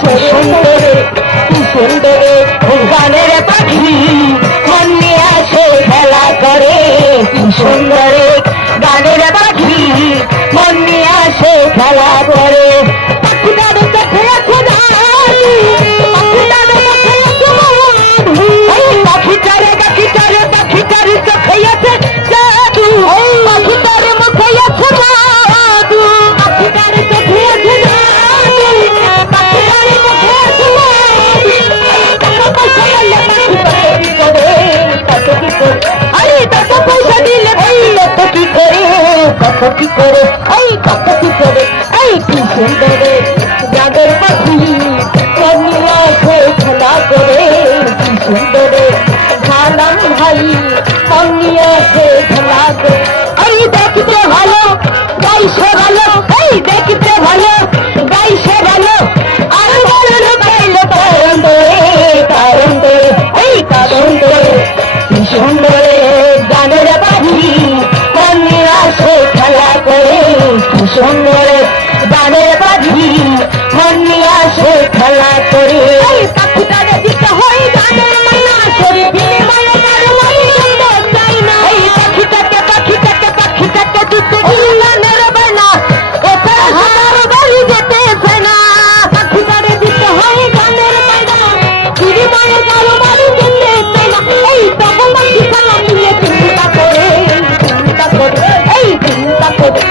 সুন্দরে সুন্দরে গানের পাখি মন নিয়ে আসে খেলা করে। কি সুন্দরে গানের পাখি মন নিয়ে আসে খেলা করে। পাখিটার চোখে আছে পাখিটারে পাখিটারে পাখিটারে চোখে আছে জাদু। পাখিটার মুখে আছে জাদু। পাখিটার চোখে আছে জাদু। পাখিটার মুখে আছে টাকা পয়সা দিলে কত কি করে কত কি করে কত কি করে। কি সুন্দরে গানের পাখি মন নিয়ে আসে খেলা করে। কি সুন্দরে ধানাম ভাই মন নিয়ে আসে খেলা করে। দেখতে ভালো গাইছে ভালো দেখতে ভালো গাইছে ভালো। আর ভালো গাইলে কারণ ধরে কারণ ধরে কারণ ধরে। কি সুন্দরে গানের পাখি মন নিয়ে আসে খেলা করে। কি সুন্দরে গানের পাখি মন নিয়ে আসে খেলা করে। পাখিটারে দিতে হয় গানের মায়া শরীর বিনিময়ে কারো মনে সুন্দর চাই না। পাখিটাকে পাখিটাকে পাখিটাকে দিতে গানের বানা এতে হাজার বাড়ি যেতেছে না। পাখিটারে দিতে হয় গানের মায়া বিনিময়ে কারো মনে যেতে চাই না। তখন পাখি সালাম দিয়ে চিন্তা করে চিন্তা করে চিন্তা করে।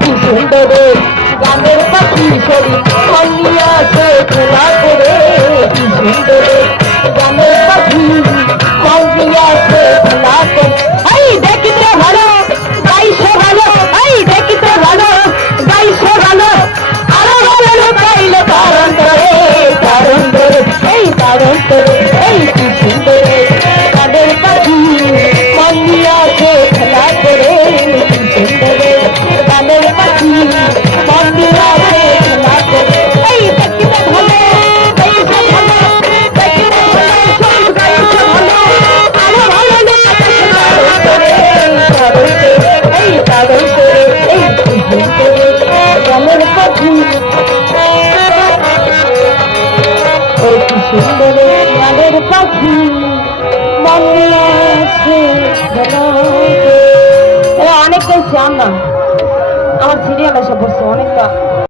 কি সুন্দরে গানের পাখি শরীর মন নিয়ে আসে খেলা করে। কি সুন্দরে গানের পাখি মন নিয়ে আসে খেলা করে। দেখতে ভালো গাইছে ভালো দেখতে ভালো গাইছে ভালো। আরো ভালো গাইলে কারণ ধরে কারণ ধরে কারণ ধরে। কি সুন্দরে গানের পাখি মন নিয়ে আসে খেলা করে। কি সুন্দরে গানের পাখি মন নিয়ে আসে খেলা করে। দেখতে ভালো গাইছে ভালো দেখতে ভালো সব গাইছে ভালো। আরো ভালো কারণ করে কি সুন্দরে গানের পাখি কি সুন্দরে গানের পাখি মন নিয়ে আসে খেলা করে। অনেক গেছি আমরা আমার সিরিয়াল এসে পড়ছে অনেকটা।